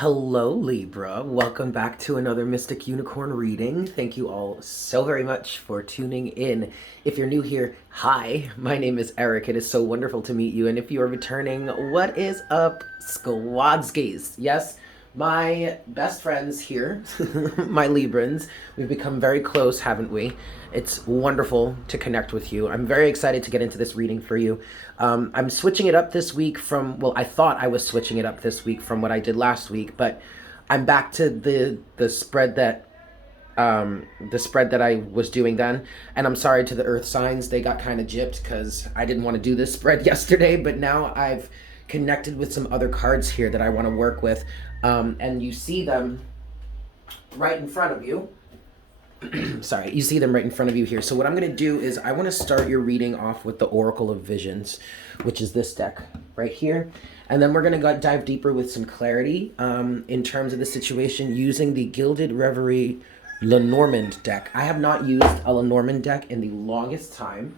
Hello, Libra. Welcome back to another Mystic Unicorn reading. Thank you all so very much for tuning in. If you're new here, hi, my name is Eric. It is so wonderful to meet you. And if you are returning, what is up, Squadskis? Yes, my best friends here, my Librans. We've become very close, haven't we? It's wonderful to connect with you. I'm very excited to get into this reading for you. I'm switching it up this week from, well, I thought I was switching it up this week from what I did last week, but I'm back to the spread that I was doing then. And I'm sorry to the earth signs. They got kind of gypped because I didn't want to do this spread yesterday, but now I've connected with some other cards here that I want to work with. And you see them right in front of you. Sorry, you see them right in front of you here. So what I'm going to do is I want to start your reading off with the Oracle of Visions, which is this deck right here. And then we're going to dive deeper with some clarity in terms of the situation using the Gilded Reverie Lenormand Deck. I have not used a Lenormand deck in the longest time.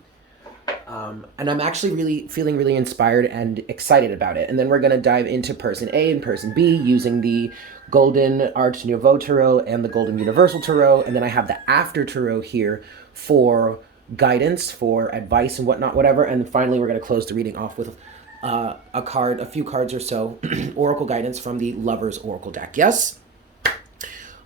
And I'm actually feeling really inspired and excited about it. And then we're going to dive into Person A and Person B using the Golden Art Nouveau Tarot and the Golden Universal Tarot. And then I have the After Tarot here for guidance, for advice and whatnot, whatever. And finally, we're going to close the reading off with a few cards or so, Oracle guidance from the Lover's Oracle deck. Yes?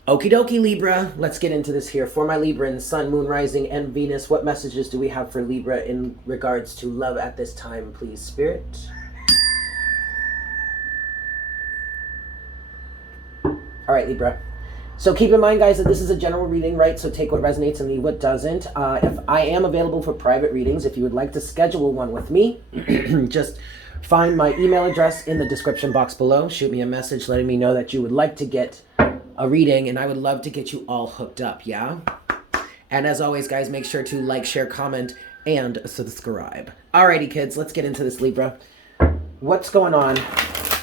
Okie dokie, Libra. Let's get into this here. For my Librans, Sun, Moon, Rising, and Venus, what messages do we have for Libra in regards to love at this time, please, Spirit? All right, Libra. So keep in mind, guys, that this is a general reading, right? So take what resonates and leave what doesn't. If I am available for private readings, if you would like to schedule one with me, just find my email address in the description box below. Shoot me a message letting me know that you would like to get a reading, and I would love to get you all hooked up, yeah? And as always, guys, make sure to like, share, comment, and subscribe. Alrighty, kids, let's get into this, Libra. What's going on?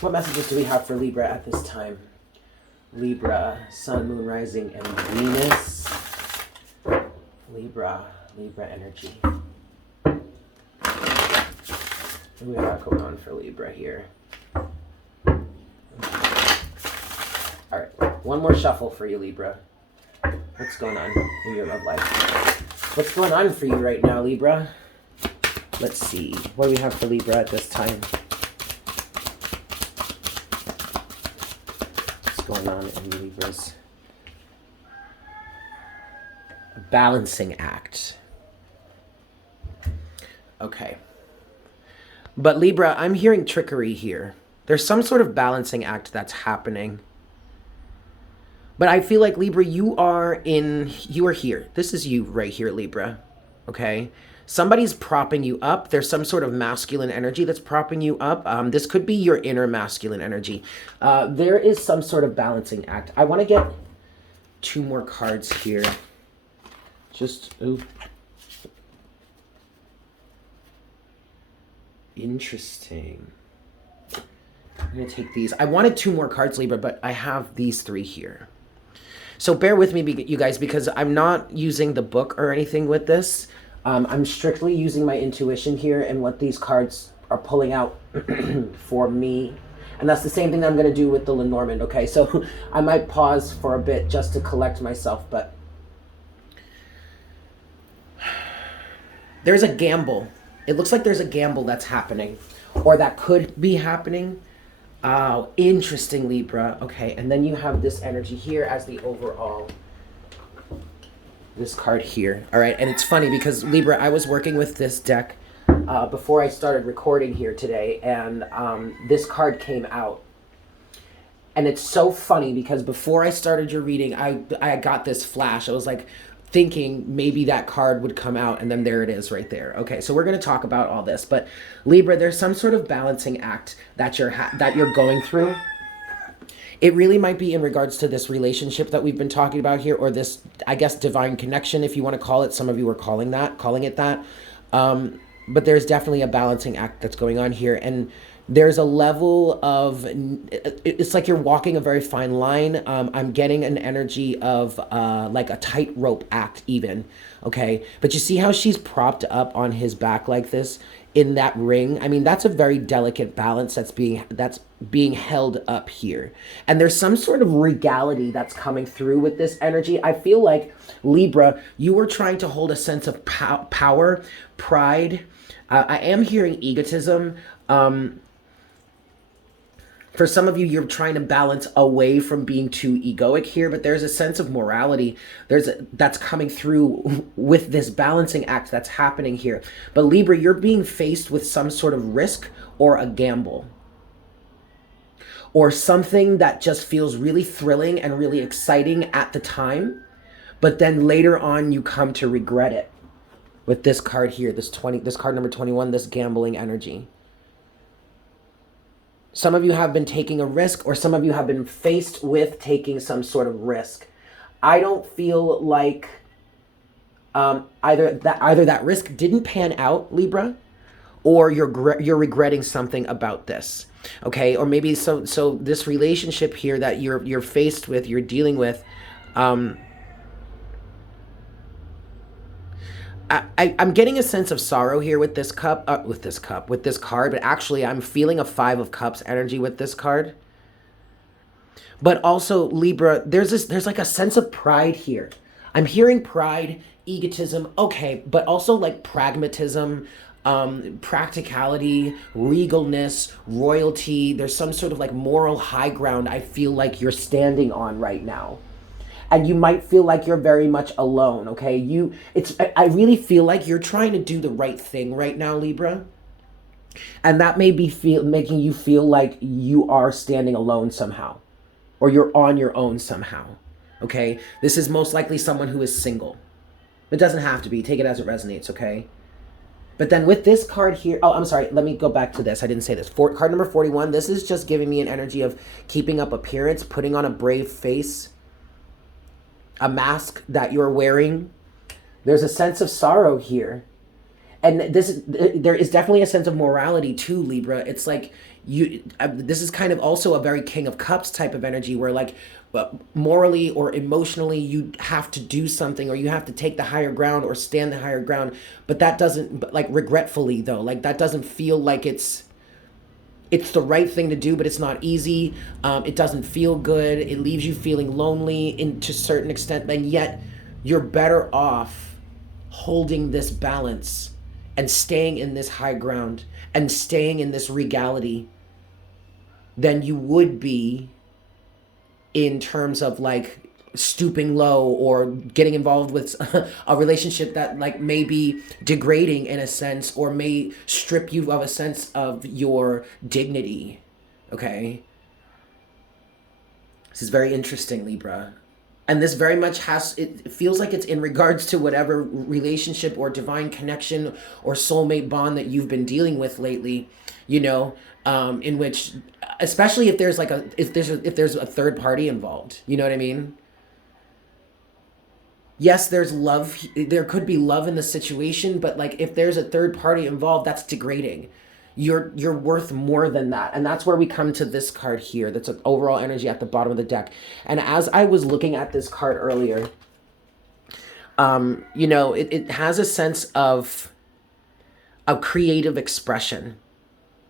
What messages do we have for Libra at this time? Libra, Sun, Moon, Rising, and Venus. Libra energy. What do we got going on for Libra here? Alright, one more shuffle for you, Libra. What's going on in your love life? What's going on for you right now, Libra? Let's see. What do we have for Libra at this time? What's going on in Libra's balancing act? Okay. But Libra, I'm hearing trickery here. There's some sort of balancing act that's happening. But I feel like, Libra, you are here. This is you right here, Libra. Okay? Somebody's propping you up. There's some sort of masculine energy that's propping you up. This could be your inner masculine energy. There is some sort of balancing act. I want to get two more cards here. Ooh. Interesting. I'm going to take these. I wanted two more cards, Libra, but I have these three here. So bear with me, you guys, because I'm not using the book or anything with this. I'm strictly using my intuition here and what these cards are pulling out for me. And that's the same thing that I'm going to do with the Lenormand, okay? So I might pause for a bit just to collect myself, but there's a gamble. It looks like there's a gamble that's happening, or that could be happening. Oh, interesting, Libra. Okay, and then you have this energy here as the overall, this card here. All right, and it's funny because, Libra, I was working with this deck before I started recording here today, and this card came out. And it's so funny because before I started your reading, I got this flash. I was like thinking maybe that card would come out, and then there it is right there. Okay, so we're going to talk about all this, but Libra, there's some sort of balancing act that you're going through. It really might be in regards to this relationship that we've been talking about here, or this, I guess, divine connection, if you want to call it. Some of you are calling it that. But there's definitely a balancing act that's going on here, and There's a level of, it's like you're walking a very fine line. I'm getting an energy of like a tightrope act even, okay? But you see how she's propped up on his back like this in that ring? I mean, that's a very delicate balance that's being held up here. And there's some sort of regality that's coming through with this energy. I feel like, Libra, you were trying to hold a sense of power, pride. I am hearing egotism. For some of you, you're trying to balance away from being too egoic here, but there's a sense of morality that's coming through with this balancing act that's happening here. But Libra, you're being faced with some sort of risk or a gamble, or something that just feels really thrilling and really exciting at the time, but then later on you come to regret it with this card here, this card number 21, this gambling energy. Some of you have been taking a risk, or some of you have been faced with taking some sort of risk. I don't feel like either that risk didn't pan out, Libra, or you're regretting something about this, okay? Or maybe so this relationship here that you're faced with, you're dealing with, I'm getting a sense of sorrow here with this card, but actually I'm feeling a 5 of Cups energy with this card. But also, Libra, there's like a sense of pride here. I'm hearing pride, egotism, okay, but also like pragmatism, practicality, regalness, royalty. There's some sort of like moral high ground I feel like you're standing on right now. And you might feel like you're very much alone, okay? I really feel like you're trying to do the right thing right now, Libra. And that may be making you feel like you are standing alone somehow, or you're on your own somehow, okay? This is most likely someone who is single. It doesn't have to be. Take it as it resonates, okay? But then with this card here, oh, I'm sorry, let me go back to this. I didn't say this. Card number 41, this is just giving me an energy of keeping up appearance, putting on a brave face, a mask that you're wearing. There's a sense of sorrow here. And there is definitely a sense of morality too, Libra. It's like this is kind of also a very King of Cups type of energy where like morally or emotionally you have to do something, or you have to take the higher ground or stand the higher ground. But that doesn't, like regretfully though, like that doesn't feel like it's the right thing to do, but it's not easy. It doesn't feel good. It leaves you feeling lonely to a certain extent, and yet you're better off holding this balance and staying in this high ground and staying in this regality than you would be in terms of like stooping low or getting involved with a relationship that like may be degrading in a sense, or may strip you of a sense of your dignity, okay? This is very interesting, Libra. And this very much it feels like it's in regards to whatever relationship or divine connection or soulmate bond that you've been dealing with lately, you know, in which, especially if there's like if there's a third party involved, you know what I mean? Yes, there's love. There could be love in the situation, but like if there's a third party involved, that's degrading. You're worth more than that. And that's where we come to this card here. That's an overall energy at the bottom of the deck. And as I was looking at this card earlier, you know, it has a sense of creative expression,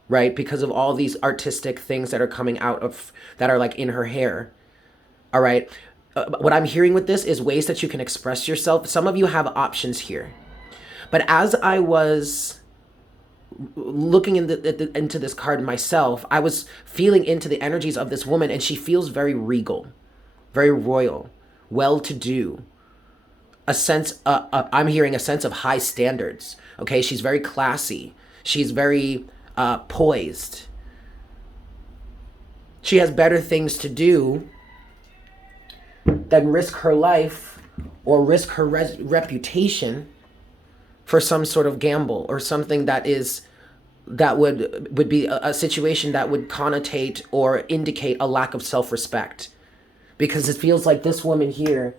right? Because of all these artistic things that are coming out of, that are like in her hair. All right. What I'm hearing with this is ways that you can express yourself. Some of you have options here. But as I was looking into this card myself, I was feeling into the energies of this woman, and she feels very regal, very royal, well-to-do. I'm hearing a sense of high standards. Okay, she's very classy. She's very poised. She has better things to do than risk her life or risk her reputation for some sort of gamble or something that would be a situation that would connotate or indicate a lack of self-respect. Because it feels like this woman here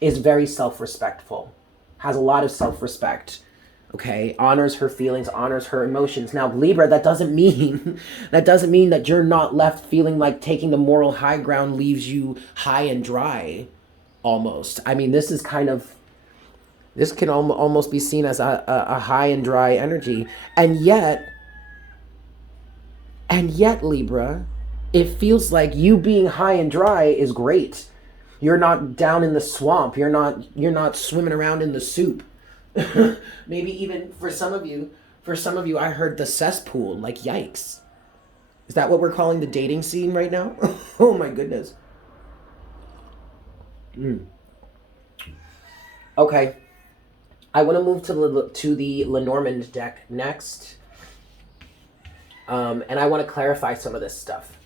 is very self-respectful, has a lot of self-respect. Okay, honors her feelings, honors her emotions. Now, Libra, that doesn't mean that you're not left feeling like taking the moral high ground leaves you high and dry, almost. I mean, this is kind of, this can almost be seen as a high and dry energy, and yet Libra, it feels like you being high and dry is great. You're not down in the swamp. You're not swimming around in the soup. Maybe even for some of you, I heard the cesspool. Like, yikes. Is that what we're calling the dating scene right now? Oh my goodness. Okay. I want to move to the Lenormand deck next. And I want to clarify some of this stuff.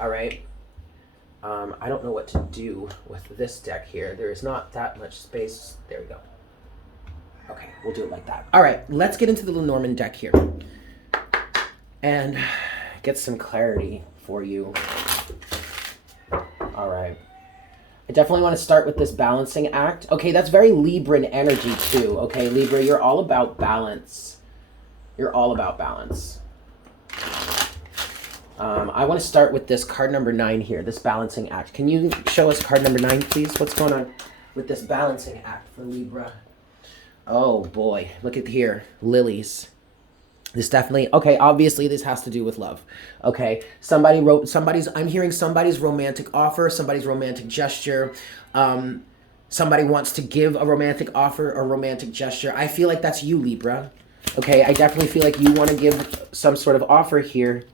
All right. I don't know what to do with this deck here. There is not that much space. There we go. Okay, we'll do it like that. All right, let's get into the Lenormand deck here and get some clarity for you. All right. I definitely want to start with this balancing act. Okay, that's very Libran energy too. Okay, Libra, you're all about balance. You're all about balance. I want to start with this card number 9 here, this balancing act. Can you show us card number 9, please? What's going on with this balancing act for Libra? Oh boy, look at here, lilies. This definitely, okay, obviously this has to do with love. Okay, I'm hearing somebody's romantic offer, somebody's romantic gesture. Somebody wants to give a romantic offer or romantic gesture. I feel like that's you, Libra. Okay, I definitely feel like you want to give some sort of offer here.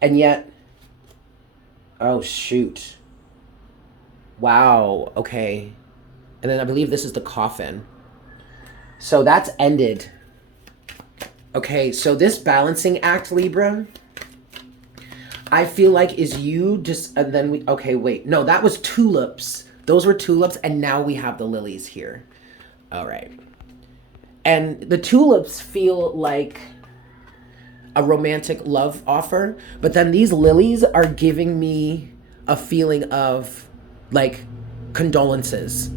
And yet, oh shoot. Wow, okay. And then I believe this is the coffin. So that's ended. Okay, so this balancing act, Libra, I feel like is you just, and then we, okay, wait. No, that was tulips. Those were tulips, and now we have the lilies here. All right. And the tulips feel like a romantic love offer, but then these lilies are giving me a feeling of like condolences.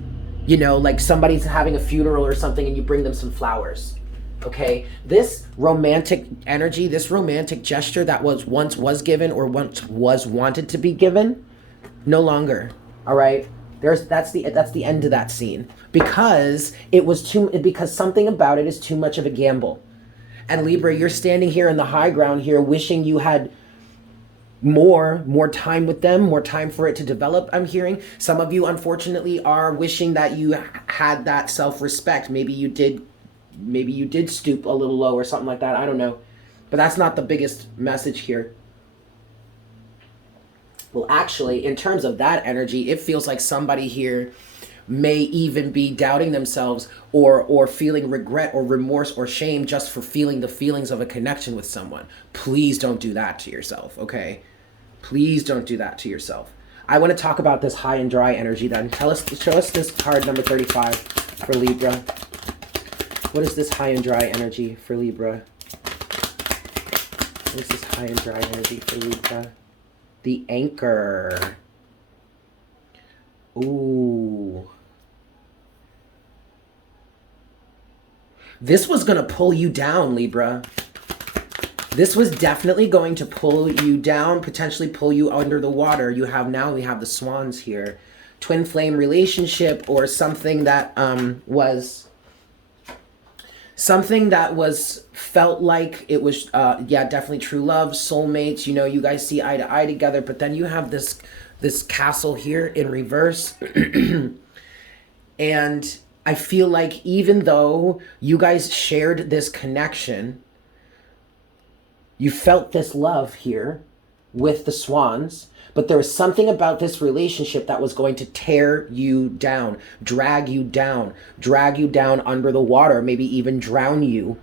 You know, like somebody's having a funeral or something and you bring them some flowers. Okay? This romantic energy, this romantic gesture that once was given or once was wanted to be given, no longer. All right? That's the end of that scene because because something about it is too much of a gamble. And Libra, you're standing here in the high ground here wishing you had more time with them, more time for it to develop. I'm hearing some of you unfortunately are wishing that you had that self-respect. Maybe you did stoop a little low or something like that. I don't know. But that's not the biggest message here. Well, actually, in terms of that energy, it feels like somebody here may even be doubting themselves or feeling regret or remorse or shame just for feeling the feelings of a connection with someone. Please don't do that to yourself, okay? Please don't do that to yourself. I want to talk about this high and dry energy then. Show us this card number 35 for Libra. What is this high and dry energy for Libra? What is this high and dry energy for Libra? The Anchor. Ooh. This was going to pull you down, Libra. This was definitely going to pull you down, potentially pull you under the water. We have the swans here. Twin flame relationship or something that was felt like it was, definitely true love, soulmates. You know, you guys see eye to eye together, but then you have this castle here in reverse. And I feel like even though you guys shared this connection, you felt this love here with the swans, but there was something about this relationship that was going to tear you down, drag you down under the water, maybe even drown you.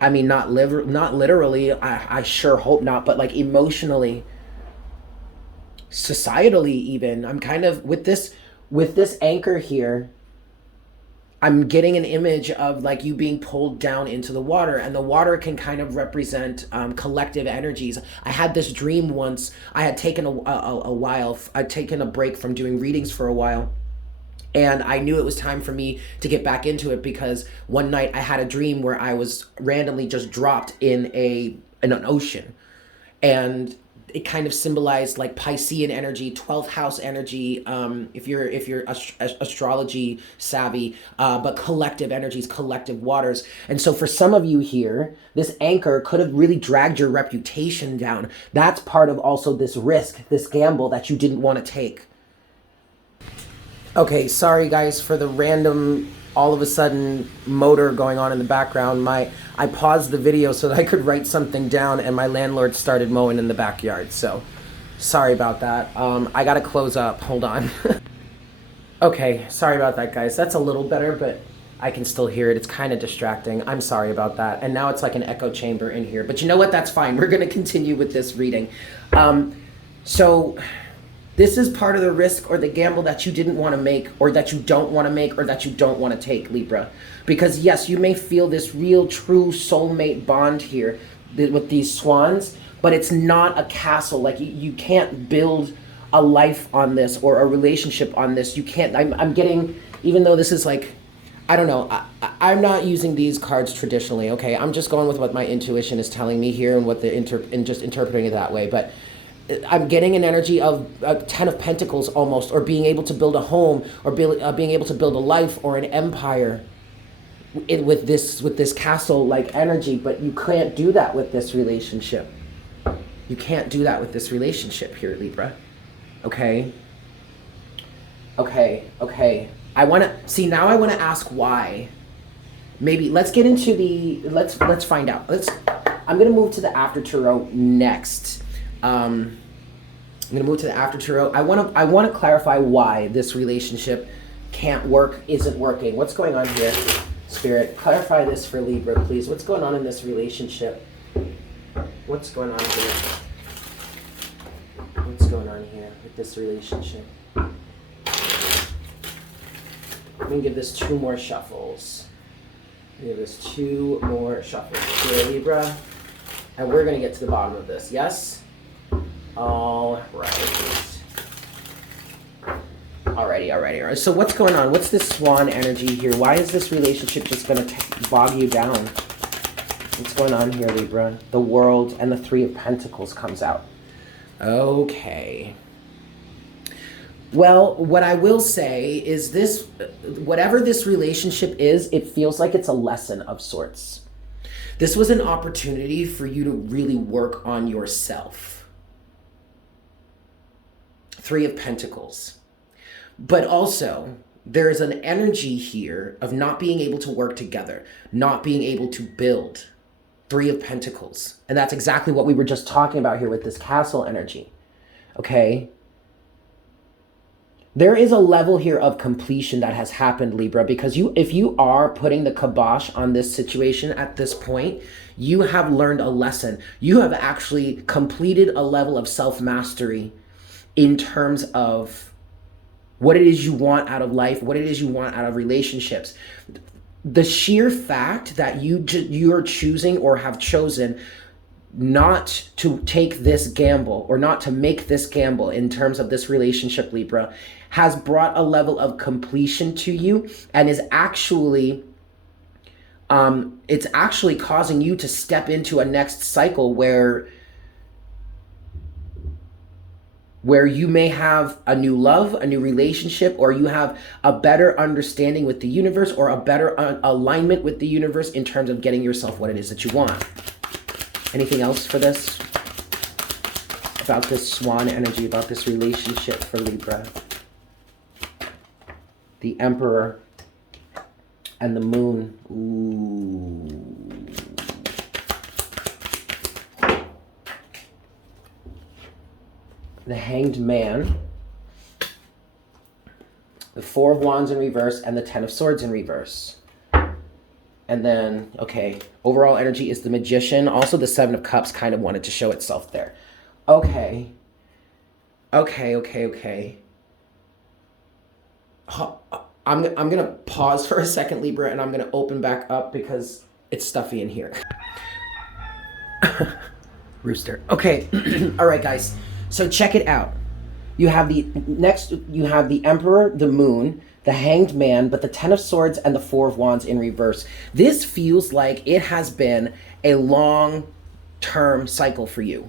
I mean, not literally, I sure hope not, but like emotionally, societally even. I'm kind of, with this anchor here, I'm getting an image of like you being pulled down into the water, and the water can kind of represent collective energies. I had this dream once. I had taken a while. I'd taken a break from doing readings for a while, And I knew it was time for me to get back into it, because one night I had a dream where I was randomly just dropped in an ocean. And it kind of symbolized like Piscean energy, 12th house energy, if you're astrology savvy, but collective energies, collective waters. And so for some of you here, this anchor could have really dragged your reputation down. That's part of also this risk, this gamble that you didn't want to take. Okay, sorry guys for the random, all of a sudden, motor going on in the background. I paused the video so that I could write something down, and my landlord started mowing in the backyard. So, sorry about that. I gotta close up. Hold on. Okay, sorry about that, guys. That's a little better, but I can still hear it. It's kind of distracting. I'm sorry about that. And now it's like an echo chamber in here. But you know what? That's fine. We're gonna continue with this reading. So this is part of the risk or the gamble that you didn't want to make, or that you don't want to make, or that you don't want to take, Libra. Because yes, you may feel this real, true soulmate bond here with these swans, but it's not a castle. Like you can't build a life on this or a relationship on this. You can't, I'm getting, even though this is like, I don't know, I'm not using these cards traditionally, okay? I'm just going with what my intuition is telling me here, and what and just interpreting it that way. But I'm getting an energy of a 10 of Pentacles almost, or being able to build a home, or being able to build a life or an empire with this castle-like energy. But you can't do that with this relationship. You can't do that with this relationship here, Libra. Okay? Okay. I want to see, now I want to ask why. Maybe let's get into let's find out. I'm going to move to the After Tarot next. I'm going to move to the After Tarot. I want to clarify why this relationship can't work, isn't working. What's going on here, Spirit? Clarify this for Libra, please. What's going on in this relationship? What's going on here? What's going on here with this relationship? I'm going to give this 2 more shuffles. Give this 2 more shuffles here, Libra. And we're going to get to the bottom of this, yes? All right. Alrighty. So what's going on? What's this swan energy here? Why is this relationship just going to bog you down? What's going on here, Libra? The World and the 3 of Pentacles comes out. Okay. Well, what I will say is this, whatever this relationship is, it feels like it's a lesson of sorts. This was an opportunity for you to really work on yourself. 3 of Pentacles. But also, there's an energy here of not being able to work together, not being able to build. 3 of Pentacles. And that's exactly what we were just talking about here with this castle energy. Okay? There is a level here of completion that has happened, Libra, because if you are putting the kibosh on this situation at this point, you have learned a lesson. You have actually completed a level of self-mastery in terms of what it is you want out of life, what it is you want out of relationships. The sheer fact that you're choosing or have chosen not to take this gamble, or not to make this gamble in terms of this relationship, Libra, has brought a level of completion to you, and is actually it's actually causing you to step into a next cycle where you may have a new love, a new relationship, or you have a better understanding with the universe, or a better alignment with the universe in terms of getting yourself what it is that you want. Anything else for this? About this swan energy, about this relationship for Libra? The Emperor and the Moon. Ooh. The Hanged Man, the 4 of Wands in reverse, and the 10 of Swords in reverse. And then, okay, overall energy is the Magician. Also, the 7 of Cups kind of wanted to show itself there. Okay. I'm going to pause for a second, Libra, and I'm going to open back up because it's stuffy in here. Rooster. Okay. All right, guys. So check it out. You have the next, you have the Emperor, the Moon, the Hanged Man, but the Ten of Swords and the Four of Wands in reverse. This feels like it has been a long-term cycle for you.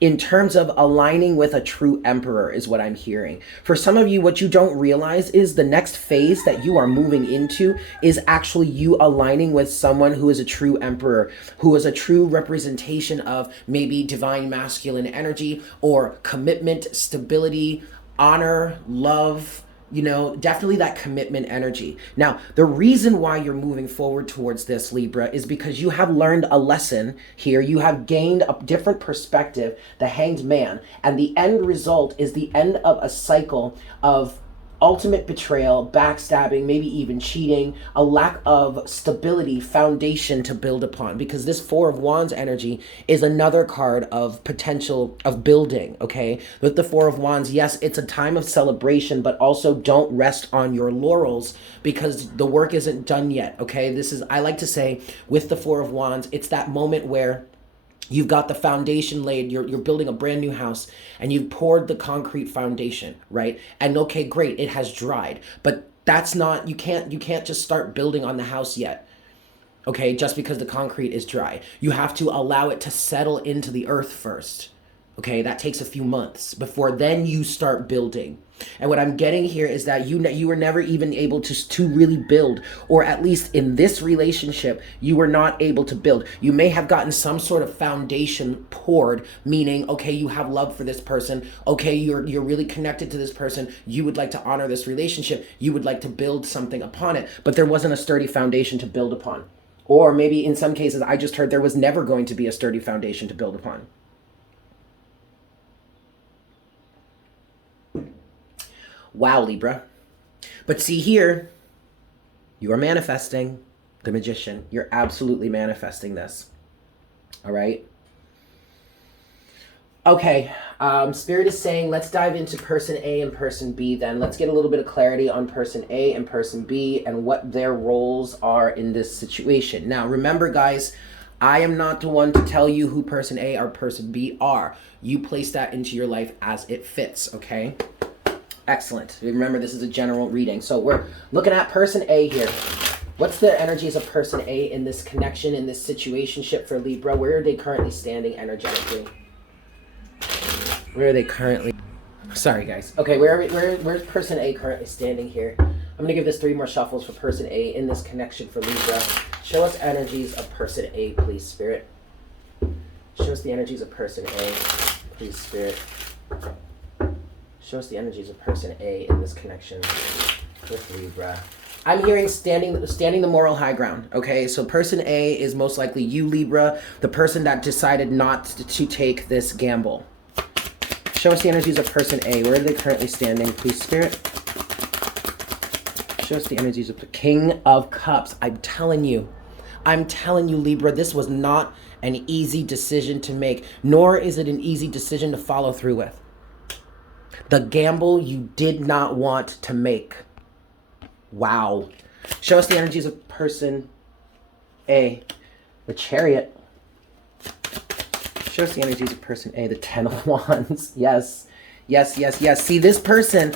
In terms of aligning with a true emperor is what I'm hearing. For some of you, what you don't realize is the next phase that you are moving into is actually you aligning with someone who is a true emperor, who is a true representation of maybe divine masculine energy or commitment, stability, honor, love, you know, definitely that commitment energy. Now, the reason why you're moving forward towards this, Libra, is because you have learned a lesson here. You have gained a different perspective, the Hanged Man. And the end result is the end of a cycle of ultimate betrayal, backstabbing, maybe even cheating, a lack of stability, foundation to build upon. Because this Four of Wands energy is another card of potential of building, okay? With the Four of Wands, yes, it's a time of celebration, but also don't rest on your laurels because the work isn't done yet, okay? This is, I like to say, with the Four of Wands, it's that moment where you've got the foundation laid, you're building a brand new house, and you've poured the concrete foundation, right? And okay, great, it has dried. But that's not, you can't just start building on the house yet, okay? Just because the concrete is dry. You have to allow it to settle into the earth first, okay? That takes a few months before then you start building. And what I'm getting here is that you were never even able to really build, or at least in this relationship, you were not able to build. You may have gotten some sort of foundation poured, meaning, okay, you have love for this person. Okay, you're really connected to this person. You would like to honor this relationship. You would like to build something upon it, but there wasn't a sturdy foundation to build upon. Or maybe in some cases, I just heard there was never going to be a sturdy foundation to build upon. Wow, Libra. But see here, you are manifesting the Magician. You're absolutely manifesting this. All right? Okay, Spirit is saying, let's dive into person A and person B then. Let's get a little bit of clarity on person A and person B and what their roles are in this situation. Now, remember, guys, I am not the one to tell you who person A or person B are. You place that into your life as it fits, okay? Excellent. Remember, this is a general reading. So we're looking at person A here. What's the energies of person A in this connection, in this situationship for Libra? Where are they currently standing energetically? Where are they currently? Sorry, guys. Okay, where's person A currently standing here? I'm going to give this 3 more shuffles for person A in this connection for Libra. Show us energies of person A, please, Spirit. Show us the energies of person A, please, Spirit. Show us the energies of person A in this connection with Libra. I'm hearing standing the moral high ground, okay? So person A is most likely you, Libra, the person that decided not to take this gamble. Show us the energies of person A. Where are they currently standing, please, Spirit? Show us the energies of the King of Cups. I'm telling you, Libra, this was not an easy decision to make, nor is it an easy decision to follow through with. The gamble you did not want to make. Wow. Show us the energies of person A. The Chariot. Show us the energies of person A. The Ten of Wands. Yes. Yes, yes, yes. See, this person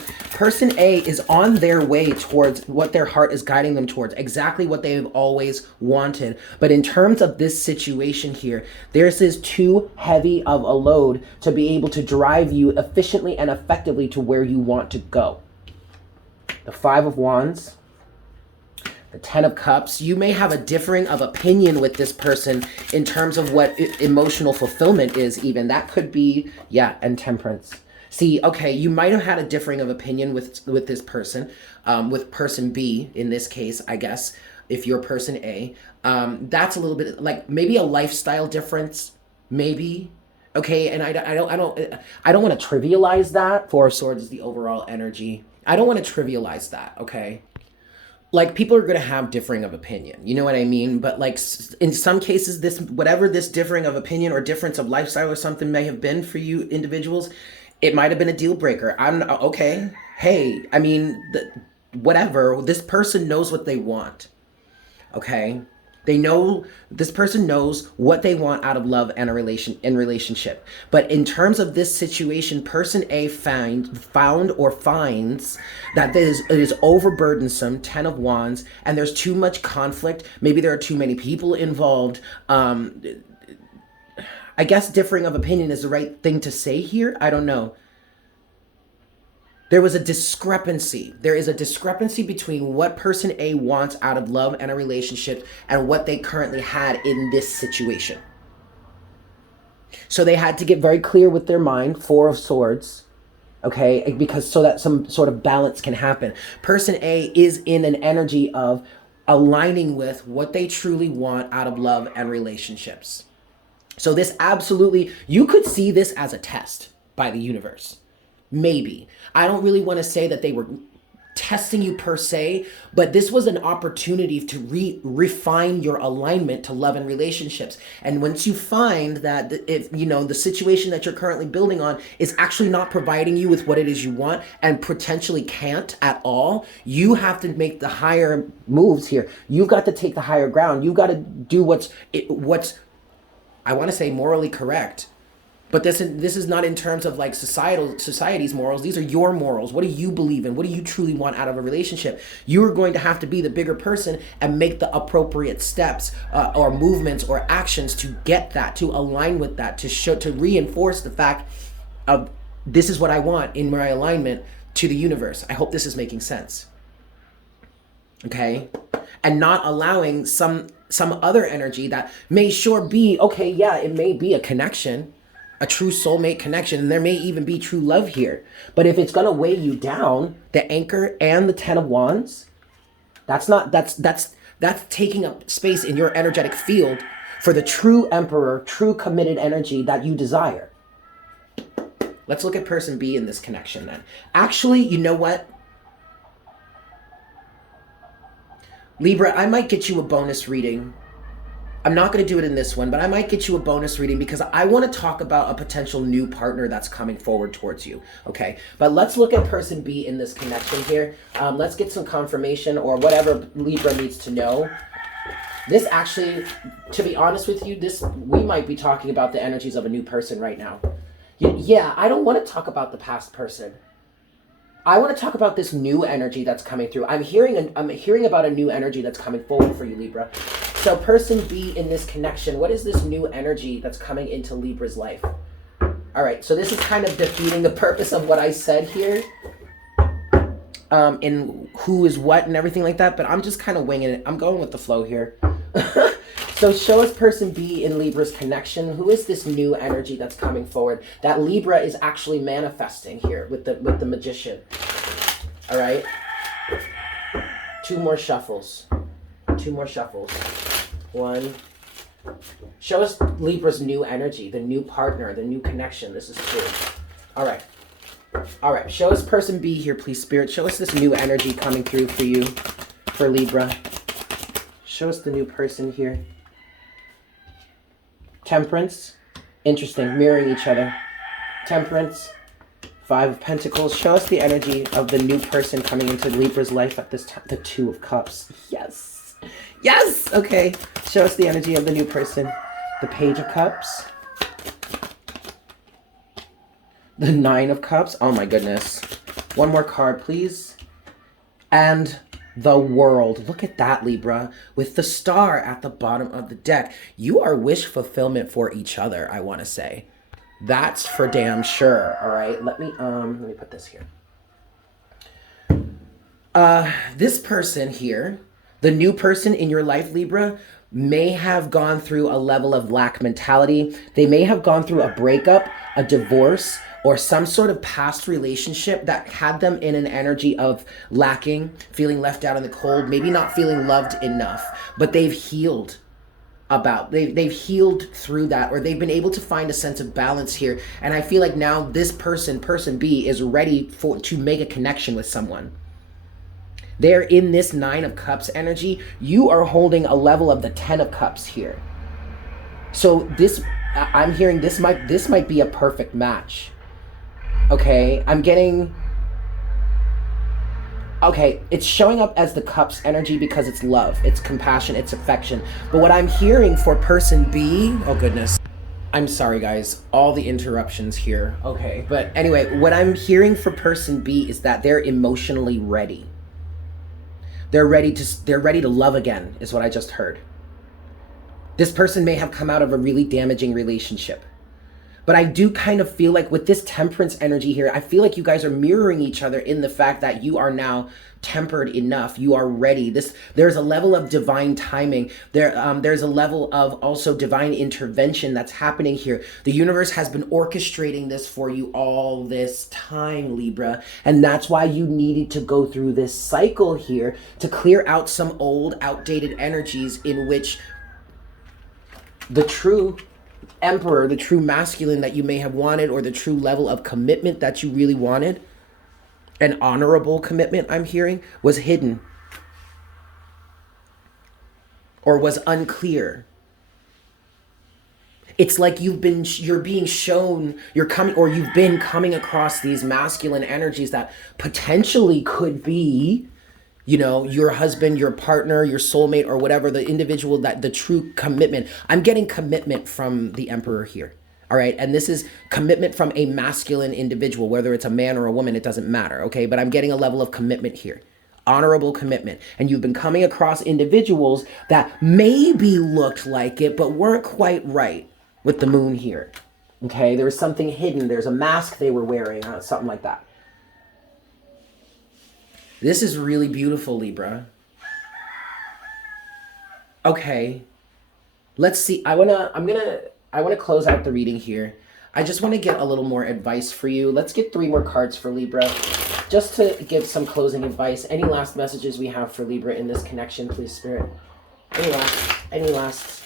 A is on their way towards what their heart is guiding them towards, exactly what they've always wanted. But in terms of this situation here, this is too heavy of a load to be able to drive you efficiently and effectively to where you want to go. The Five of Wands, the Ten of Cups. You may have a differing of opinion with this person in terms of what emotional fulfillment is even. That could be, yeah, and Temperance. See, okay, you might have had a differing of opinion with this person, with person B in this case, I guess, if you're person A. That's a little bit like maybe a lifestyle difference, maybe. Okay, and I don't want to trivialize that. Four of Swords is the overall energy. I don't want to trivialize that, okay? Like, people are going to have differing of opinion, you know what I mean? But like in some cases, whatever this differing of opinion or difference of lifestyle or something may have been for you individuals, it might have been a deal breaker. I'm okay. Hey, I mean, whatever. This person knows what they want. Okay. They know, this person knows what they want out of love and a relationship. But in terms of this situation, person A found or finds that it is overburdensome, 10 of Wands, and there's too much conflict. Maybe there are too many people involved. I guess differing of opinion is the right thing to say here. I don't know. There was a discrepancy. There is a discrepancy between what person A wants out of love and a relationship and what they currently had in this situation. So they had to get very clear with their mind, 4 of Swords, okay, because so that some sort of balance can happen. Person A is in an energy of aligning with what they truly want out of love and relationships. So this absolutely, you could see this as a test by the universe. Maybe. I don't really want to say that they were testing you per se, but this was an opportunity to refine your alignment to love and relationships. And once you find that if you know the situation that you're currently building on is actually not providing you with what it is you want and potentially can't at all, you have to make the higher moves here. You've got to take the higher ground. You've got to do what's I want to say morally correct. But this is not in terms of like society's morals. These are your morals. What do you believe in? What do you truly want out of a relationship? You're going to have to be the bigger person and make the appropriate steps or movements or actions to get that, to align with that, to reinforce the fact of this is what I want in my alignment to the universe. I hope this is making sense. Okay? And not allowing some other energy that may sure be, okay, yeah, it may be a connection, a true soulmate connection, and there may even be true love here. But if it's gonna weigh you down, the Anchor and the 10 of Wands, that's taking up space in your energetic field for the true Emperor, true committed energy that you desire. Let's look at person B in this connection then. Actually, you know what? Libra, I might get you a bonus reading. I'm not going to do it in this one, but I might get you a bonus reading because I want to talk about a potential new partner that's coming forward towards you, okay? But let's look at person B in this connection here. Let's get some confirmation or whatever Libra needs to know. This actually, to be honest with you, we might be talking about the energies of a new person right now. Yeah, I don't want to talk about the past person. I want to talk about this new energy that's coming through. I'm hearing about a new energy that's coming forward for you, Libra. So person B in this connection, what is this new energy that's coming into Libra's life? All right, so this is kind of defeating the purpose of what I said here, in who is what and everything like that, but I'm just kind of winging it. I'm going with the flow here. So show us person B in Libra's connection. Who is this new energy that's coming forward that Libra is actually manifesting here with the Magician? All right. 2 more shuffles. 2 more shuffles. 1. Show us Libra's new energy, the new partner, the new connection. This is 2. All right. All right. Show us person B here, please, Spirit. Show us this new energy coming through for you, for Libra. Show us the new person here. Temperance. Interesting. Mirroring each other. Temperance. 5 of Pentacles. Show us the energy of the new person coming into Libra's life at this time. The 2 of Cups. Yes. Yes. Okay. Show us the energy of the new person. The Page of Cups. The 9 of Cups. Oh my goodness. 1 more card, please. And the World. Look at that, Libra, with the Star at the bottom of the deck. You are wish fulfillment for each other, I want to say. That's for damn sure. All right, let me put this here. This person here, the new person in your life, Libra, may have gone through a level of lack mentality. They may have gone through a breakup, a divorce, or some sort of past relationship that had them in an energy of lacking, feeling left out in the cold, maybe not feeling loved enough, but they've healed they've healed through that, or they've been able to find a sense of balance here. And I feel like now this person B, is ready to make a connection with someone. They're in this 9 of Cups energy. You are holding a level of the 10 of Cups here. So I'm hearing this might be a perfect match. Okay, I'm getting Okay, it's showing up as the Cups energy because it's love, it's compassion, it's affection. But what I'm hearing for person B, oh goodness. I'm sorry guys, all the interruptions here. Okay, but anyway, what I'm hearing for person B is that they're emotionally ready. They're ready to love again, is what I just heard. This person may have come out of a really damaging relationship. But I do kind of feel like with this temperance energy here, I feel like you guys are mirroring each other in the fact that you are now tempered enough. You are ready. There's a level of divine timing. There's a level of also divine intervention that's happening here. The universe has been orchestrating this for you all this time, Libra. And that's why you needed to go through this cycle here to clear out some old, outdated energies in which the true Emperor, the true masculine that you may have wanted, or the true level of commitment that you really wanted, an honorable commitment I'm hearing, was hidden or was unclear. It's like you're being shown, you've been coming across these masculine energies that potentially could be, you know, your husband, your partner, your soulmate, or whatever, the individual, that the true commitment. I'm getting commitment from the Emperor here. All right. And this is commitment from a masculine individual, whether it's a man or a woman, it doesn't matter. Okay. But I'm getting a level of commitment here, honorable commitment. And you've been coming across individuals that maybe looked like it, but weren't quite right with the moon here. Okay. There was something hidden. There's a mask they were wearing, something like that. This is really beautiful, Libra. Okay. Let's see. I want to close out the reading here. I just want to get a little more advice for you. Let's get 3 more cards for Libra, just to give some closing advice. Any last messages we have for Libra in this connection, please, Spirit? Any last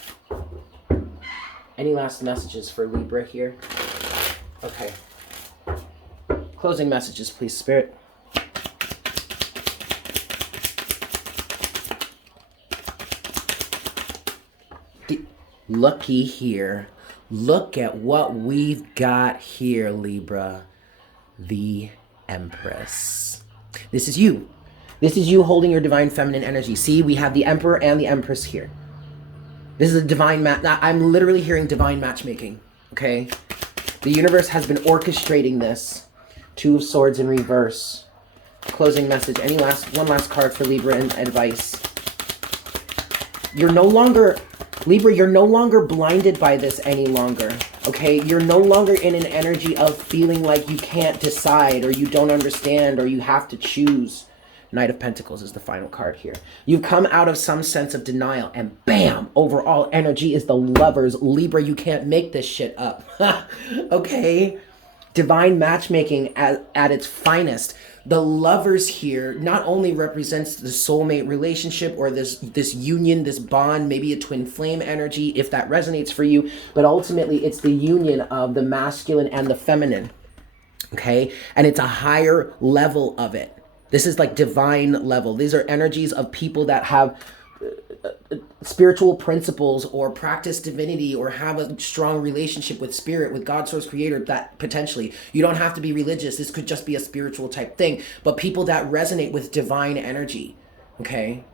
messages for Libra here? Okay. Closing messages, please, Spirit. Looky here. Look at what we've got here, Libra. The Empress. This is you. This is you holding your divine feminine energy. See, we have the Emperor and the Empress here. This is a divine match. I'm literally hearing divine matchmaking, okay? The universe has been orchestrating this. 2 of Swords in reverse. Closing message. One last card for Libra and advice. Libra, you're no longer blinded by this any longer, okay? You're no longer in an energy of feeling like you can't decide, or you don't understand, or you have to choose. Knight of Pentacles is the final card here. You've come out of some sense of denial, and bam, overall energy is the Lovers. Libra, you can't make this shit up, okay? Divine matchmaking at its finest. The Lovers here not only represents the soulmate relationship, or this union, this bond, maybe a twin flame energy, if that resonates for you, but ultimately it's the union of the masculine and the feminine, okay? And it's a higher level of it. This is like divine level. These are energies of people that have spiritual principles, or practice divinity, or have a strong relationship with spirit, with God, source, creator. That potentially, you don't have to be religious. This could just be a spiritual type thing, but people that resonate with divine energy, okay?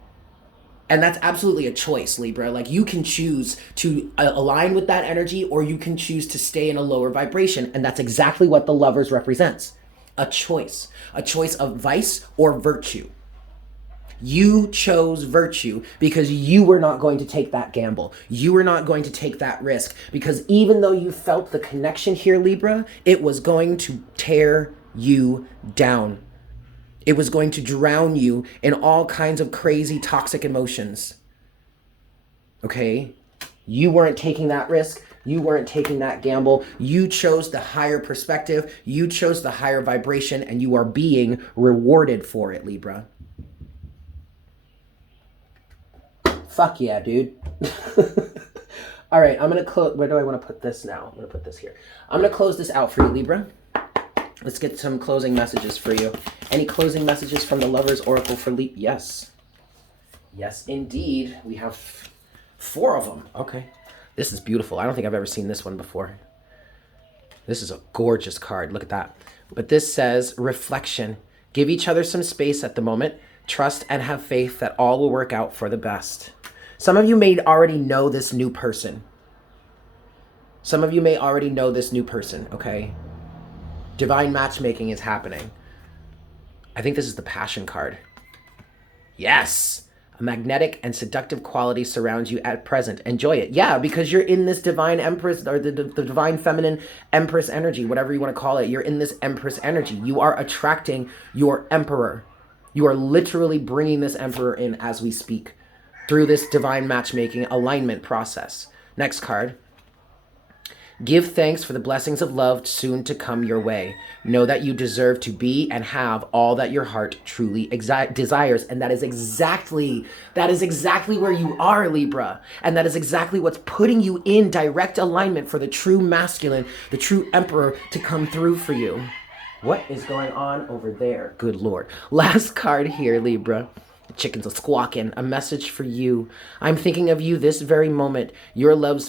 And that's absolutely a choice, Libra. Like, you can choose to align with that energy, or you can choose to stay in a lower vibration. And that's exactly what the Lovers represents. A choice of vice or virtue. You chose virtue because you were not going to take that gamble. You were not going to take that risk, because even though you felt the connection here, Libra, it was going to tear you down. It was going to drown you in all kinds of crazy, toxic emotions. Okay? You weren't taking that risk. You weren't taking that gamble. You chose the higher perspective. You chose the higher vibration, and you are being rewarded for it, Libra. Fuck yeah, dude. All right, I'm going to close. Where do I want to put this now? I'm going to put this here. I'm going to close this out for you, Libra. Let's get some closing messages for you. Any closing messages from the Lovers Oracle for Libra? Yes. Yes, indeed. We have 4 of them. Okay. This is beautiful. I don't think I've ever seen this one before. This is a gorgeous card. Look at that. But this says reflection. Give each other some space at the moment. Trust and have faith that all will work out for the best. Some of you may already know this new person. Some of you may already know this new person, okay? Divine matchmaking is happening. I think this is the Passion card. Yes! A magnetic and seductive quality surrounds you at present. Enjoy it. Yeah, because you're in this divine empress, or the divine feminine empress energy, whatever you want to call it. You're in this empress energy. You are attracting your emperor. You are literally bringing this emperor in as we speak through this divine matchmaking alignment process. Next card. Give thanks for the blessings of love soon to come your way. Know that you deserve to be and have all that your heart truly desires. And that is exactly where you are, Libra. And that is exactly what's putting you in direct alignment for the true masculine, the true emperor to come through for you. What is going on over there? Good Lord. Last card here, Libra. The chickens are squawking. A message for you. I'm thinking of you this very moment. Your love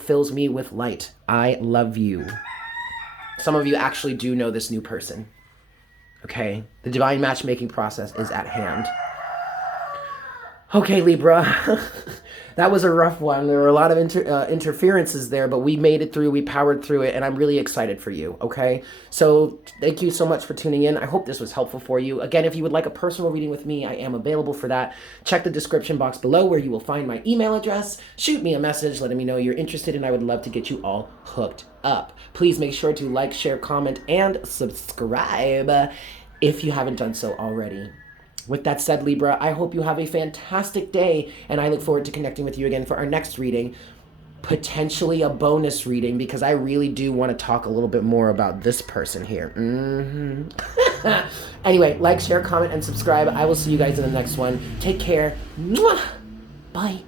fills me with light. I love you. Some of you actually do know this new person. Okay? The divine matchmaking process is at hand. Okay, Libra. That was a rough one. There were a lot of interferences there, but we made it through. We powered through it, and I'm really excited for you, okay? So thank you so much for tuning in. I hope this was helpful for you. Again, if you would like a personal reading with me, I am available for that. Check the description box below where you will find my email address. Shoot me a message letting me know you're interested, and I would love to get you all hooked up. Please make sure to like, share, comment, and subscribe if you haven't done so already. With that said, Libra, I hope you have a fantastic day, and I look forward to connecting with you again for our next reading, potentially a bonus reading, because I really do want to talk a little bit more about this person here. Anyway, like, share, comment, and subscribe. I will see you guys in the next one. Take care. Mwah! Bye.